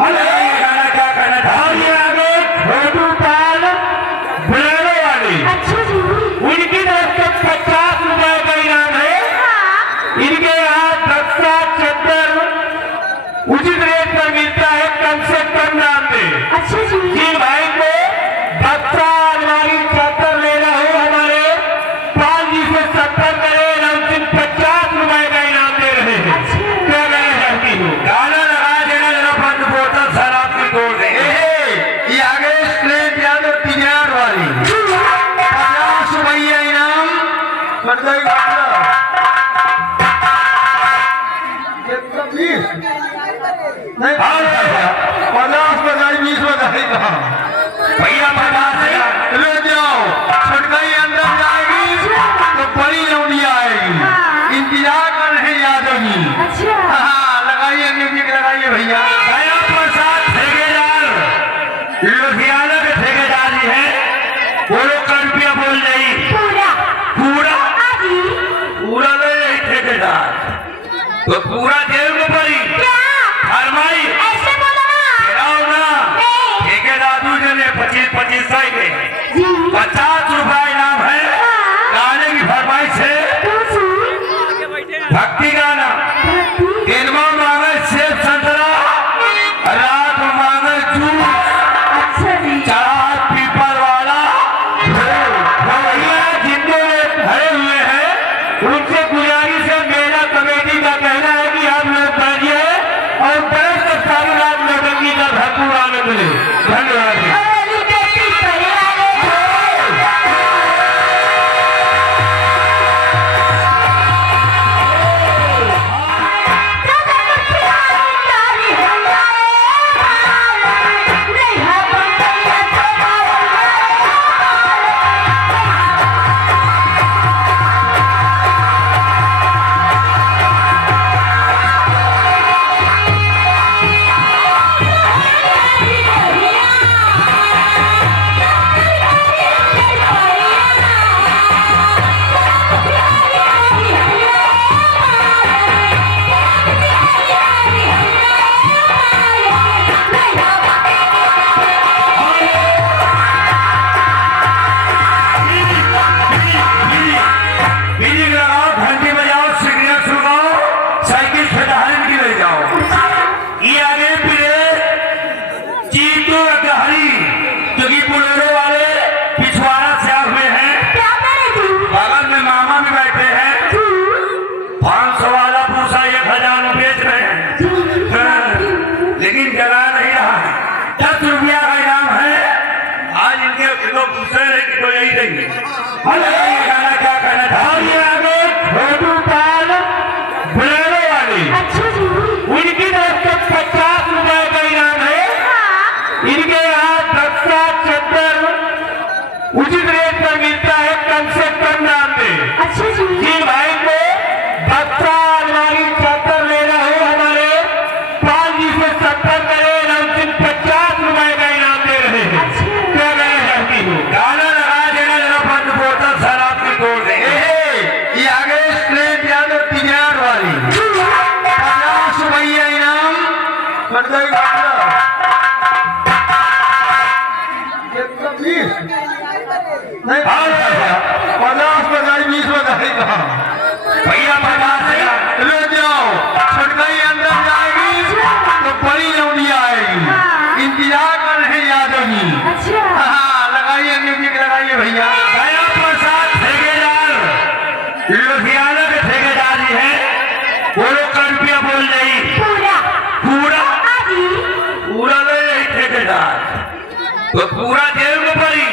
अरे ये गाना क्या कहना था? ये आगे छोटू पाल बुलेरो वाली। अच्छा जी। उनकी तरफ से 50 रुपए का इनाम है। इनके यहाँ बक्सा चद्दर उचित रेट पर मिलता है, कम से कम दाम में। अच्छा जी। जी भाई को बक्सा अलमारी चद्दर लेना हो हमारे 5 जी से 70 करे, हम सिर्फ 50 रुपए का इनाम दे रहे हैं। क्या कहना चाहती हूँ? गाना लगा देना, जरा बंद बोतल शराब की तोड़ दे। ये आगे स्ट्रेट या तो तिजार वाली 50 रुपया इनाम। मतलब नहीं 50 बजाई 20 बजाई कहा भैया 50 ले जाओ। छोटकाई अंदर जाएगी तो बड़ी लौंडी आएगी। इंतजार कर रहे यादव जी। अच्छा। हाँ लगाइए म्यूजिक लगाइए भैया। दया प्रसाद ठेकेदार लुधियाना के ठेकेदार जी है। वो लोग का रुपया बोल रही पूरा पूरा आदि पूरा ले रही ठेकेदार तो पूरा जेल में पड़ी फरमाई ऐसे बोला ना। ठेकेदार ने 25 सही में जी। 50 रुपया इनाम है। गाने की फरमाइश है भक्ति गाना। दिन में मांगे सेब संतरा, रात में मांगे जूस, अच्छा जी। चार पीपल वाला भैया जितने भरे हुए हैं उनसे गुजारिश है। मेरा कमेटी का कहना है कि आप लोग बैठिए और बड़े से सारी रात नौटंकी का भरपूर आनंद लें। धन्यवाद। लेकिन जला नहीं रहा है। 10 रुपया का इनाम है। आज इनके लोग दूसरे नहीं तो यही देंगे। अरे ये गाना क्या कहना था? ये आगे छोटू पाल बुलेरो वाली। अच्छा जी। उनकी तरफ से 50 रुपए का इनाम है। इनके यहाँ बक्सा चद्दर उचित रेट पर मिलता है, कम से कम दाम में। अच्छा जी। जी भाई को बक्सा अलमारी चद्दर लेना हो हमारे 5 जी से 70 करे, हम सिर्फ 50 रुपए का इनाम दे रहे हैं। क्या कहना चाहती हूँ? गाना लगा देना, जरा बंद बोतल शराब की तोड़ दे। ये आगे स्ट्रेट या तो तिजार वाली 50 रुपया इनाम। मतलब 20 50 बजाई 20 बजाई कहा भैया 50 ले जाओ। छोटकाई अंदर जाएगी तो बड़ी लौंडी आएगी। इंतजार कर रहे यादव जी। अच्छा। हाँ लगाइए म्यूजिक लगाइए भैया। दया प्रसाद ठेकेदार लुधियाना के ठेकेदार जी है। वो लोग का रुपया बोल रही पूरा आदि पूरा ले रही ठेकेदार तो पूरा जेल में पड़ी।